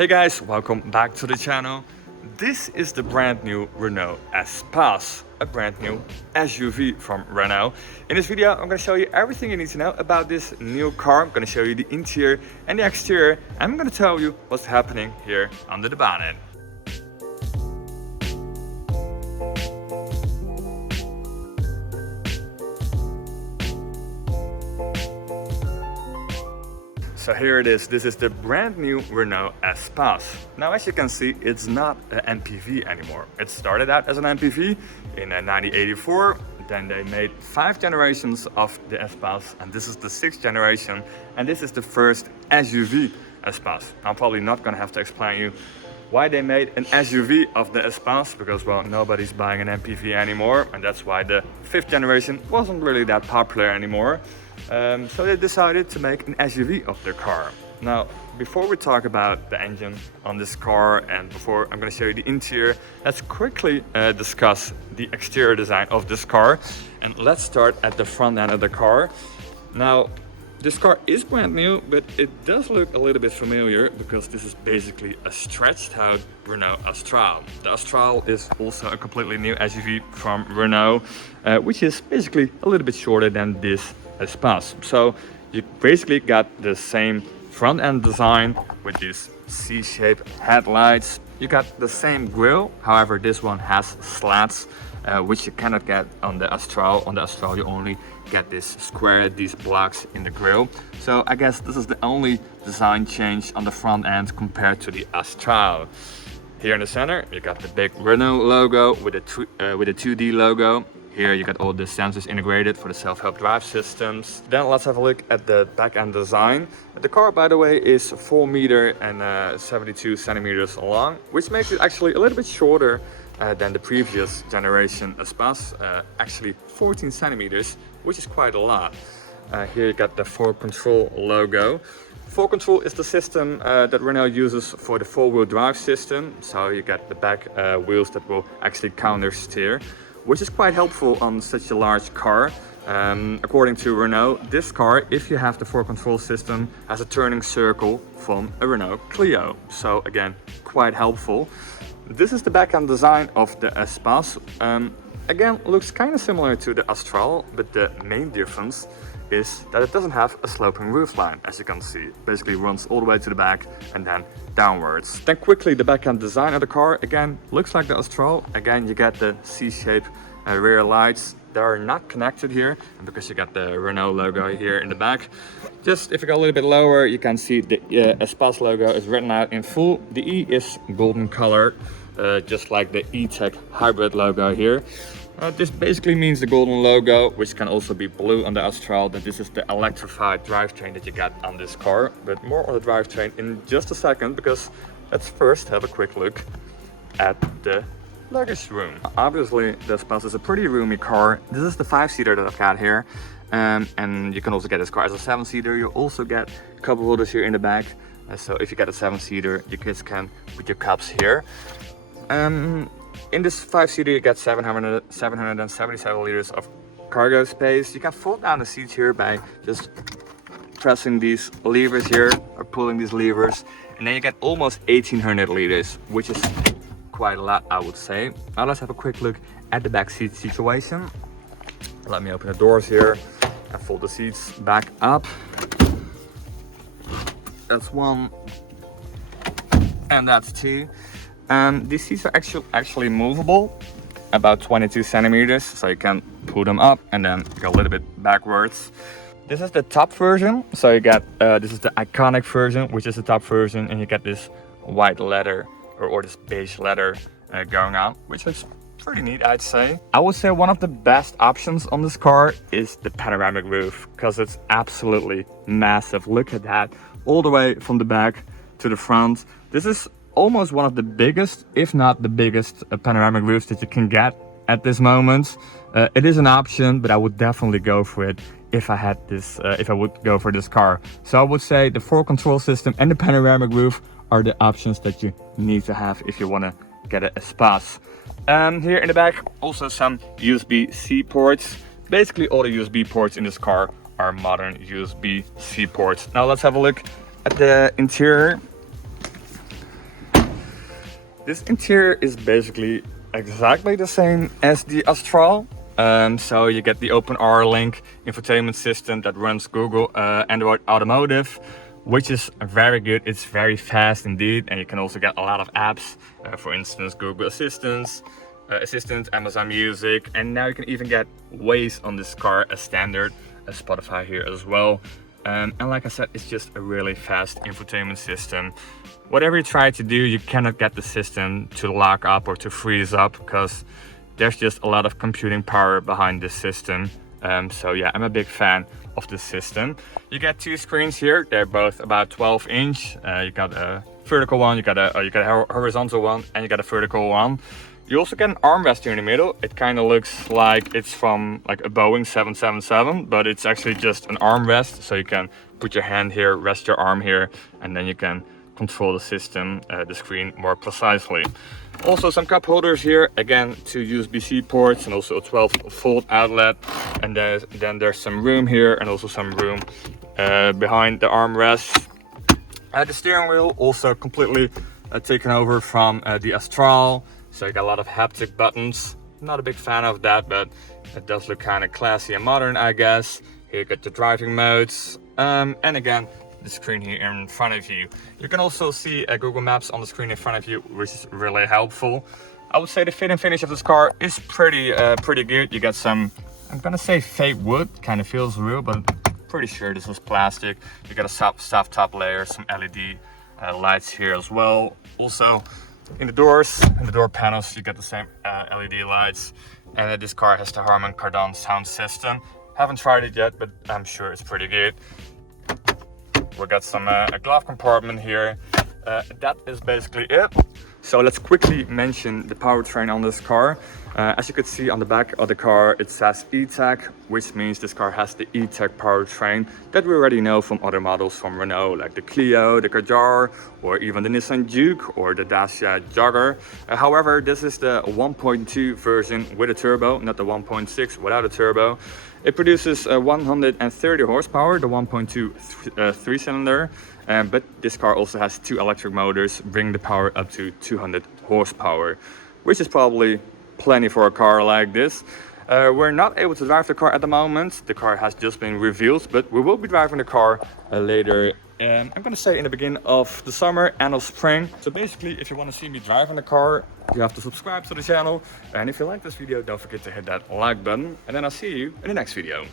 Hey guys, welcome back to the channel. This is the brand new Renault Espace, a brand new SUV from Renault. In this video, I'm going to show you everything you need to know about this new car. I'm going to show you the interior and the exterior. I'm going to tell you what's happening here under the bonnet. So here it is, this is the brand new Renault Espace. Now as you can see, it's not an MPV anymore. It started out as an MPV in 1984, then they made 5 generations of the Espace, and this is the 6th generation, and this is the first SUV Espace. I'm probably not gonna have to explain you why they made an SUV of the Espace, because well, nobody's buying an MPV anymore, and that's why the 5th generation wasn't really that popular anymore. So they decided to make an SUV of their car. Now, before we talk about the engine on this car and before I'm going to show you the interior, let's quickly discuss the exterior design of this car. And let's start at the front end of the car. Now, this car is brand new, but it does look a little bit familiar because this is basically a stretched out Renault Austral. The Austral is also a completely new SUV from Renault, which is basically a little bit shorter than this Espace. So you basically got the same front end design with these C-shaped headlights. You got the same grille, however this one has slats, which you cannot get on the Austral. On the Austral you only get this square, these blocks in the grille. So I guess this is the only design change on the front end compared to the Austral. Here in the center you got the big Renault logo with a 2D logo. Here you got all the sensors integrated for the self-help drive systems. Then let's have a look at the back end design. The car, by the way, is 4 meters and 72 centimeters long, which makes it actually a little bit shorter than the previous generation Espace, actually 14 centimeters, which is quite a lot. Here you got the 4Control logo. 4Control is the system that Renault uses for the 4-wheel drive system. So you got the back wheels that will actually counter steer, which is quite helpful on such a large car. According to Renault, this car, if you have the 4Control system, has a turning circle from a Renault Clio. So again, quite helpful. This is the back-end design of the Espace. Again, looks kind of similar to the Austral, but the main difference is that it doesn't have a sloping roofline, as you can see. It basically runs all the way to the back and then downwards. Then quickly, the back-end design of the car, again, looks like the Austral. Again, you get the C-shaped rear lights. They are not connected here, and because you got the Renault logo here in the back. Just if you go a little bit lower, you can see the Espace logo is written out in full. The E is golden color, just like the E-Tech hybrid logo here. This basically means the golden logo, which can also be blue on the Austral, that this is the electrified drivetrain that you got on this car. But more on the drivetrain in just a second, because let's first have a quick look at the luggage room. Obviously, the Espace is a pretty roomy car. This is the 5-seater that I've got here. And you can also get this car as a 7-seater. You also get cup holders here in the back. So if you get a 7-seater, your kids can put your cups here. In this 5-seater, you get 777 liters of cargo space. You can fold down the seats here by just pressing these levers here or pulling these levers, and then you get almost 1800 liters, which is quite a lot, I would say. Now let's have a quick look at the back seat situation. Let me open the doors here and fold the seats back up. That's one, and that's two. These seats are actually movable, about 22 centimeters, so you can pull them up and then go a little bit backwards. This is the top version, so you got this is the iconic version, which is the top version, and you get this white leather or this beige leather going on, which looks pretty neat, I'd say. I would say one of the best options on this car is the panoramic roof, because it's absolutely massive. Look at that, all the way from the back to the front. This is almost one of the biggest, if not the biggest, panoramic roofs that you can get at this moment. It is an option, but I would definitely go for it if I had this. If I would go for this car. So I would say the 4Control system and the panoramic roof are the options that you need to have if you want to get an Espace. Here in the back, also some USB-C ports. Basically, all the USB ports in this car are modern USB-C ports. Now let's have a look at the interior. This interior is basically exactly the same as the Astral. So you get the OpenR Link infotainment system that runs Google Android Automotive, which is very good. It's very fast indeed, and you can also get a lot of apps, for instance Google Assistant, Amazon Music, and now you can even get Waze on this car as standard, Spotify here as well. And like I said, it's just a really fast infotainment system. Whatever you try to do, you cannot get the system to lock up or to freeze up because there's just a lot of computing power behind this system. So yeah, I'm a big fan of this system. You get two screens here. They're both about 12 inch. You got a vertical one, you got a horizontal one, and you got a vertical one. You also get an armrest here in the middle. It kind of looks like it's from like a Boeing 777, but it's actually just an armrest. So you can put your hand here, rest your arm here, and then you can control the system, the screen more precisely. Also some cup holders here, again, two USB-C ports and also a 12-volt outlet. And then there's some room here and also some room behind the armrest. The steering wheel also completely taken over from the Astral. So you got a lot of haptic buttons. Not a big fan of that, but it does look kind of classy and modern, I guess. Here you got the driving modes. And again, the screen here in front of you. You can also see Google Maps on the screen in front of you, which is really helpful. I would say the fit and finish of this car is pretty good. You got some, I'm gonna say fake wood, kind of feels real, but I'm pretty sure this is plastic. You got a soft top layer, some LED lights here as well. Also, in the doors and the door panels, you get the same LED lights. And this car has the Harman Kardon sound system. Haven't tried it yet, but I'm sure it's pretty good. We got some a glove compartment here. That is basically it. So let's quickly mention the powertrain on this car. As you could see on the back of the car, it says E-Tech, which means this car has the E-Tech powertrain that we already know from other models from Renault, like the Clio, the Kadjar, or even the Nissan Juke or the Dacia Jogger. However, this is the 1.2 version with a turbo, not the 1.6 without a turbo. It produces 130 horsepower, the 1.2 three-cylinder, but this car also has two electric motors, bringing the power up to 200 horsepower, which is probably plenty for a car like this. We're not able to drive the car at the moment. The car has just been revealed, but we will be driving the car later. I'm gonna say in the beginning of the summer and of spring. So basically, if you want to see me driving the car, you have to subscribe to the channel. And if you like this video, don't forget to hit that like button. And then I'll see you in the next video.